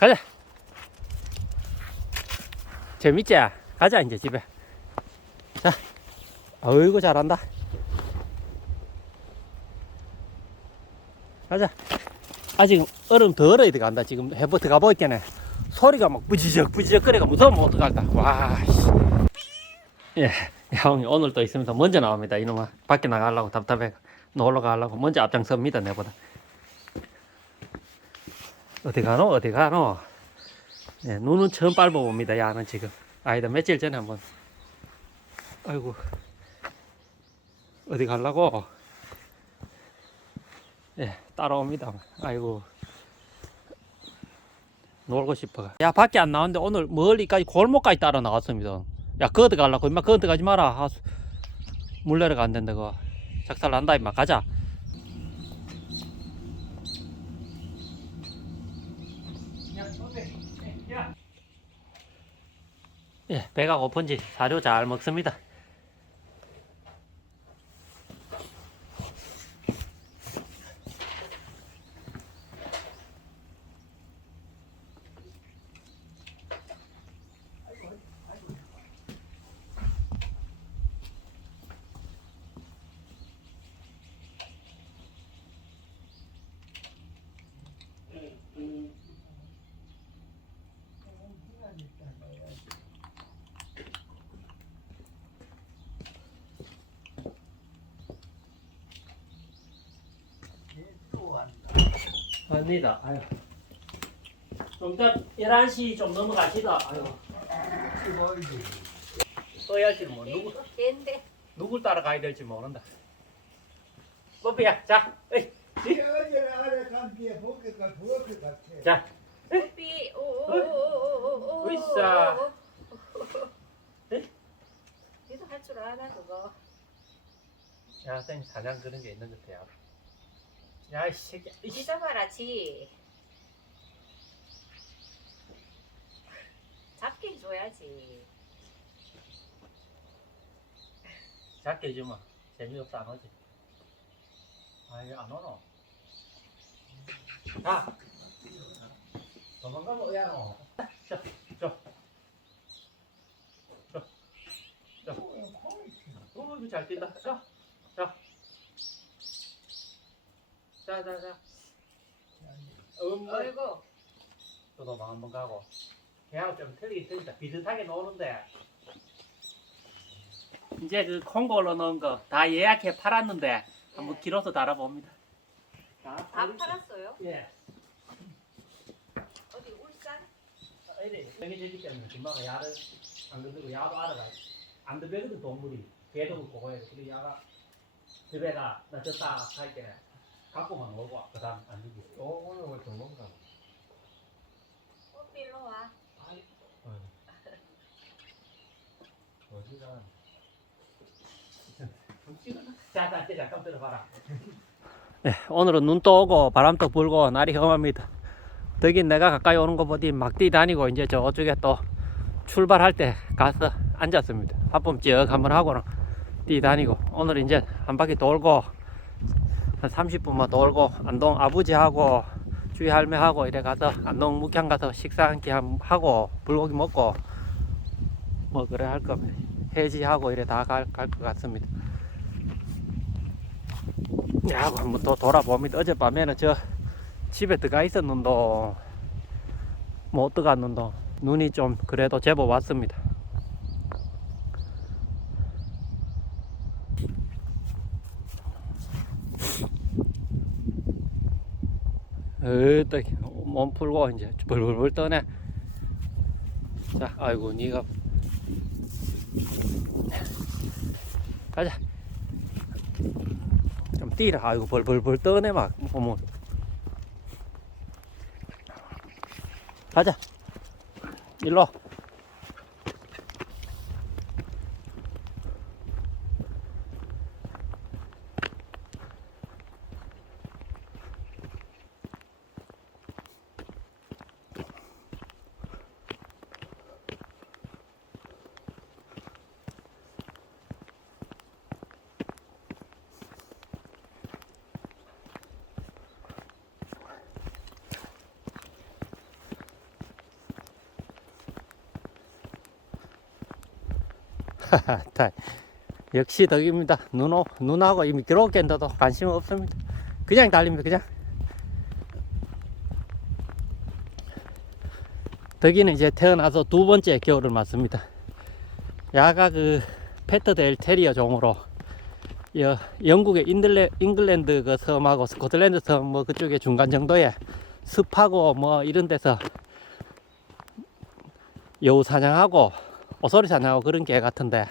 가자. 재밌지? 가자 이제 집에. 자, 어이구 잘한다. 가자. 아직 얼음 더 얼어야 들어간다. 지금 해보 들어가 보이겠네. 소리가 막 부지적 부지적 거리가 무서우면 어떡할까. 와, 씨. 예, 형이 오늘 또 있으면서 먼저 나옵니다. 이놈아 밖에 나가려고 답답해 놀러 가려고 먼저 앞장섭니다. 내보다. 어디 가노? 어디 가노? 예, 눈은 처음 밟아봅니다. 야는 지금. 아니다 며칠 전에 한번. 아이고. 어디 가려고? 예, 따라옵니다. 아이고. 놀고 싶어. 야, 밖에 안 나왔는데 오늘 멀리까지 골목까지 따라 나왔습니다. 야, 거기 가려고. 임마, 거기 가지 마라. 하수. 물 내려가 안 된다, 그거. 작살 난다, 임마. 가자. 예, 배가 고픈지 사료 잘 먹습니다. 아닙니다. 아유. 좀 이따 11시 좀 넘어가시다. 아유. 써야 할지 뭐 누구 누굴 따라가야 될지 모른다. 뽀삐야, 자, 에이, 자, 삐 오오오오오오 으쌰. 에? 니도 할줄 알아 그거 야, 쌤 사장 그런 게 있는 것 같아요. 야, 이 새끼, 이씨. 뒤져봐라 지 잡게 작게 해주면 재미없어 안 오지. 아이, 안 오노. 자, 도망가면 어야 너. 자, 자, 자, 자. 어, 이거 잘 뛴다. 자, 자. 자, 자, 자. 음, 어이구 또 도망 한번 가고. 걔하고 좀 틀리긴 틀리다. 비슷하게 노는데. 이제 그 콩고로 넣은 거 다 예약해 팔았는데 한번 네. 길어서 달아봅니다. 다다 팔았어요? 예. 어디 울산? 이래 생이 되기 때문에 금방 야를 안 건드고 야도 알아가. 안 들배거든 동물이. 개도 고해. 그래 야가 들배가 나졌다 할 때는 갖고만 오고 그다음 안 주고. 어, 오늘 왜 도망가? 꽃빌로 와 어디가? 자, 자, 이제 잠깐 들어봐라. 네, 오늘은 눈도 오고 바람도 불고 날이 험합니다. 덕인 내가 가까이 오는 것보다 막 뛰다니고 이제 저쪽에 또 출발할 때 가서 앉았습니다. 한번 쭉 한번 하고는 뛰다니고 오늘 이제 한 바퀴 돌고 한 30분만 돌고 안동 아버지하고 주희 할매하고 이래 가서 안동 묵향 가서 식사 한 끼 하고 불고기 먹고 뭐 그래 할 겁니다. 해지하고 이래 다갈갈것 같습니다. 야, 한번 또 돌아봅니다. 어젯밤에는 저 집에 들어가 있었는데 못 들어갔는데 눈이 좀 그래도 제법 왔습니다. 으따 몸 풀고 이제 벌벌벌 떠네. 자, 아이고 니가 가자. 좀 뛰라. 아이고 벌벌벌 떠네 막. 어머. 가자. 일로. 역시 덕입니다. 눈, 오, 눈하고 이 미끄러웠겠는데도 관심 없습니다. 그냥 달립니다. 그냥. 덕이는 이제 태어나서 두 번째 겨울을 맞습니다. 야가 그 패터데일 테리어 종으로 여, 영국의 인들레, 잉글랜드 그 섬하고 스코틀랜드 섬 뭐 그쪽에 중간 정도에 습하고 뭐 이런 데서 여우 사냥하고 오소리 사냥하고 그런 개 같은데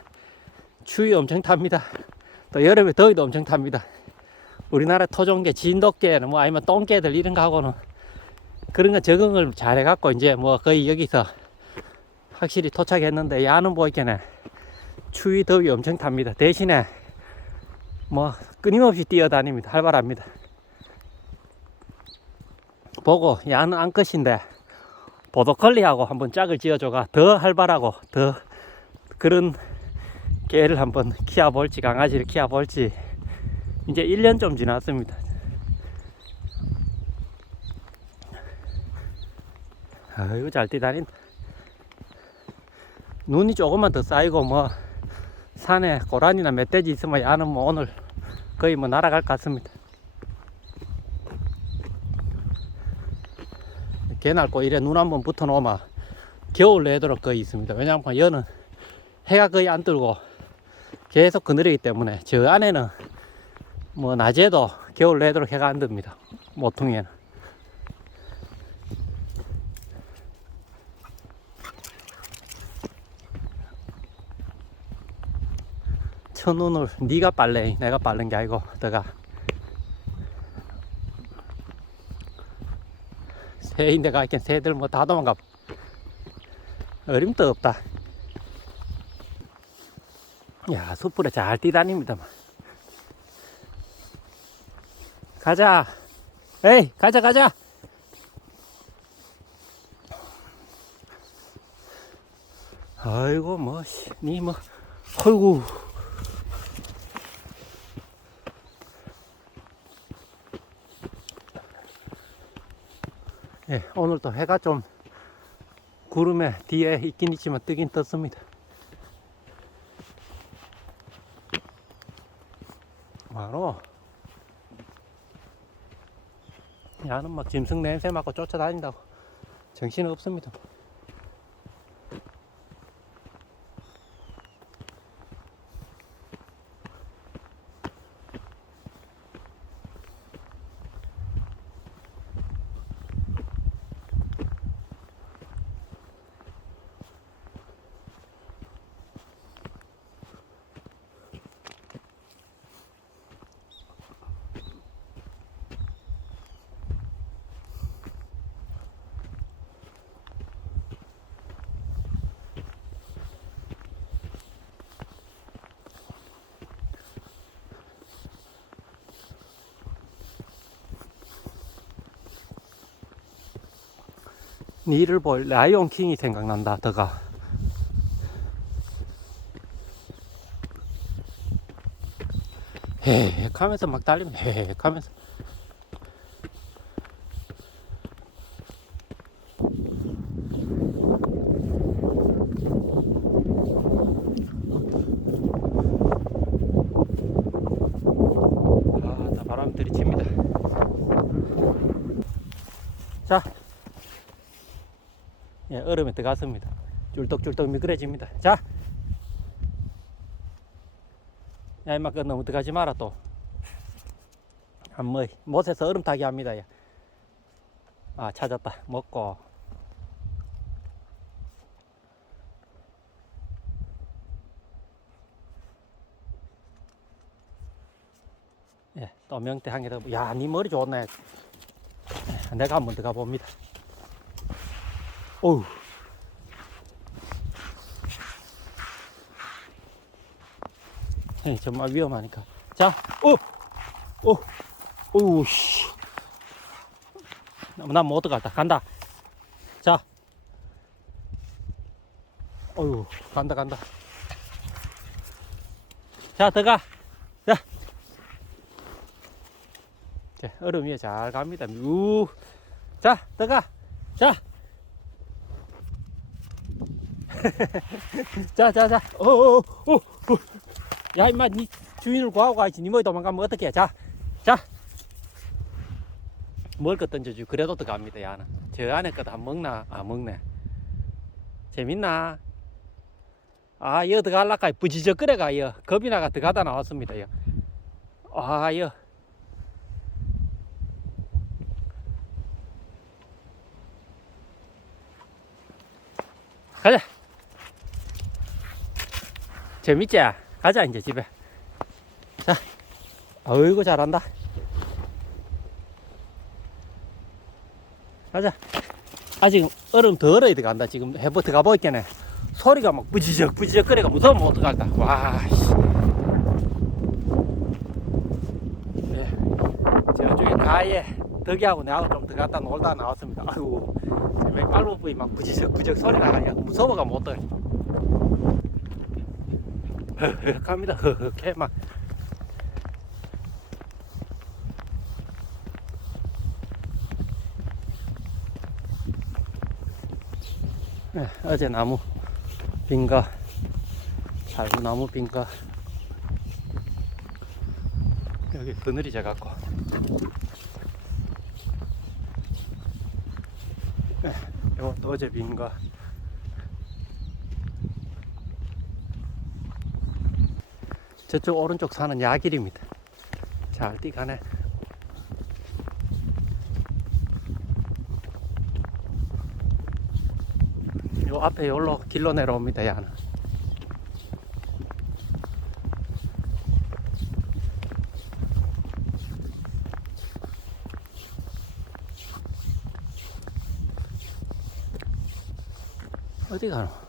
추위 엄청 탑니다. 또 여름에 더위도 엄청 탑니다. 우리나라 토종개, 진돗개는 뭐 아니면 똥개들 이런 거하고는 그런 거 적응을 잘 해갖고 이제 뭐 거의 여기서 확실히 토착했는데 야는 보이게네 추위 더위 엄청 탑니다. 대신에 뭐 끊임없이 뛰어다닙니다. 활발합니다. 보고 야는 암컷인데 보도컬리하고 한번 짝을 지어줘가 더 활발하고 더 그런 개를 한번 키워볼지 강아지를 키워볼지 이제 1년 좀 지났습니다. 아이고 잘 뛰다닌다. 눈이 조금만 더 쌓이고 뭐 산에 고라니나 멧돼지 있으면 야는 뭐 오늘 거의 뭐 날아갈 것 같습니다. 개 낡고 이래 눈 한 번 붙어 놓으면 겨울 내도록 거의 있습니다. 왜냐하면 여는 해가 거의 안 뜨고 계속 그늘이기 때문에 저 안에는 뭐 낮에도 겨울 내도록 해가 안 듭니다. 모퉁이에는. 천눈을 네가 빨래 내가 빨른 게 아니고 너가 새인데 가 있긴 새들 뭐 다 도망가. 어림도 없다. 야 숯불에 잘 뛰다닙니다만. 가자. 에이 가자 가자. 아이고 뭐니뭐 아이고 예, 오늘도 해가 좀 구름에 뒤에 있긴 있지만 뜨긴 떴습니다. 바로 야는 막 짐승 냄새 맡고 쫓아다닌다고 정신 없습니다. 니를 볼 라이온 킹이 생각난다. 더가 헤헤 하면서 막 달리면 헤헤 하면서 아, 다 바람 들이칩니다. 자, 예, 얼음에 들어갔습니다. 쫄떡쫄떡 미끄러집니다. 자, 야, 임마, 그 너무 들어가지 마라 또. 한번 못해서 얼음 타기 합니다. 야. 아, 찾았다. 먹고. 예, 또 명태 한 개 더. 야, 니 머리 좋네. 예, 내가 한번 들어가 봅니다. 어우. 예, 정말 위험하니까. 자, 오! 오! 오우, 씨. 난못 들어갔다. 간다. 자. 어유, 간다, 간다. 자, 들어가. 자. 자, 얼음 위에 잘 갑니다. 우. 자, 들어가. 자. 자, 자, 자. 어, 어, 어, 어. 어. 야, 임마, 니 주인을 구하고 가야지. 니 머리 도망가면 어떡해. 자, 자. 먹을 거 던져주. 그래도 들어갑니다, 야는. 저 안에 거다 먹나? 아, 먹네. 재밌나? 아, 여 들어갈라까 부지적 끓여가, 여. 겁이 나가 들어가다 나왔습니다, 여. 아, 여. 가자. 재밌지? 가자 이제 집에. 자, 어이구 잘한다. 가자. 아직 얼음 더 얼어야 돼 간다. 지금 해보 들어가 보있겠네. 소리가 막 부지적 부지적 거리가 무서우면 어떡할까. 와, 씨. 예. 저쪽에 가에 덕이하고 내하고 좀 들어갔다 놀다 나왔습니다. 아이고, 왜 빨로 부이 막 부지적 부지적 소리 나가냐. 무서워가 못 들. 갑니다. 막. 네, 어제 나무 빈가 살구 나무 빈가 여기 그늘이 져갖고 네, 이것도 어제 빈가 저쪽 오른쪽 산은 야길입니다. 잘 뛰가네. 요 앞에 여기로 길로 내려옵니다. 야는. 어디 가노?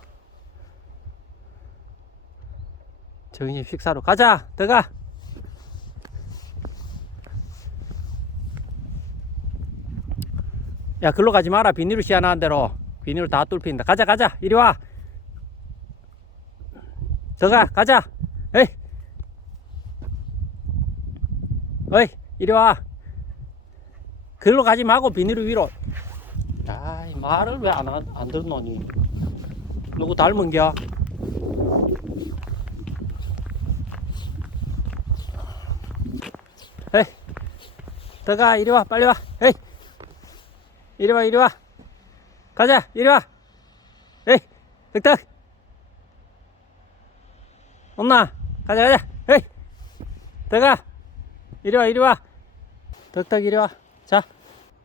정인님 식사로 가자. 들어가. 야 글로 가지 마라. 비닐을 씌워놓은 대로. 비닐을 다 뚫힌다. 가자 가자. 이리 와. 들어가. 가자. 에이. 어이 이리 와. 글로 가지 말고 비닐을 위로. 아이 말을 왜 안안 듣노니? 누구 닮은겨 에이, 들어가, 이리 와, 빨리 와, 에이, 이리 와, 이리 와, 가자, 이리 와, 에이, 득득, 엄마, 가자, 가자, 에이, 들어가, 이리 와, 이리 와, 득득, 이리 와, 자,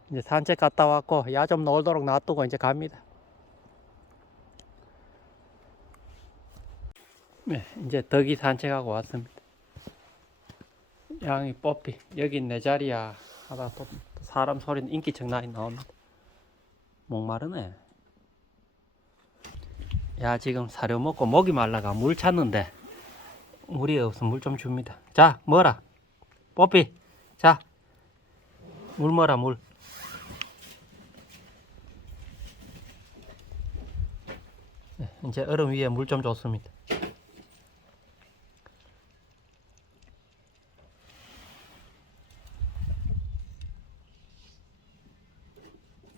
이제 산책 갔다 왔고, 야 좀 놀도록 놔두고 이제 갑니다. 네, 이제 덕이 산책하고 왔습니다. 양이 뽀삐 여긴 내 자리야 하다 또 사람 소리는 인기척 나이 나옵니다. 목마르네. 야 지금 사료 먹고 목이 말라가 물 찾는데 물이 없어. 물좀 줍니다. 자 뭐라? 뽀삐. 자물 뭐라 물? 네, 이제 얼음 위에 물 좀 줬습니다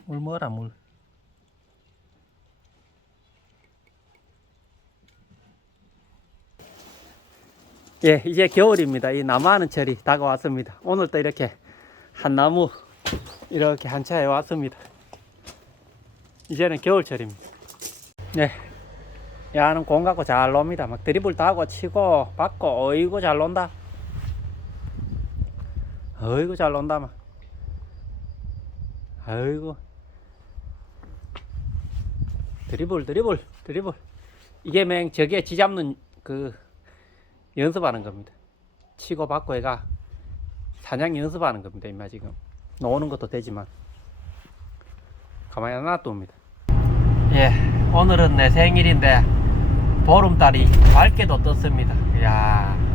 물 뭐라 물 예, 이제 겨울입니다. 이 나무하는 철이 다가왔습니다. 오늘 또 이렇게 한 나무 이렇게 한 차에 왔습니다. 이제는 겨울철입니다. 네, 야는 공 갖고 잘 놉니다. 막 드리블도 하고 치고 받고 어이구 잘 논다. 어이구 잘 논다 막. 아이고 드리블 드리블 드리블. 이게 맹 저게 지 잡는 그 연습하는 겁니다. 치고 받고 애가 사냥 연습하는 겁니다 임마 지금. 노는 것도 되지만. 가만히 안 놔둡니다. 예 오늘은 내 생일인데 보름달이 밝게도 떴습니다. 이야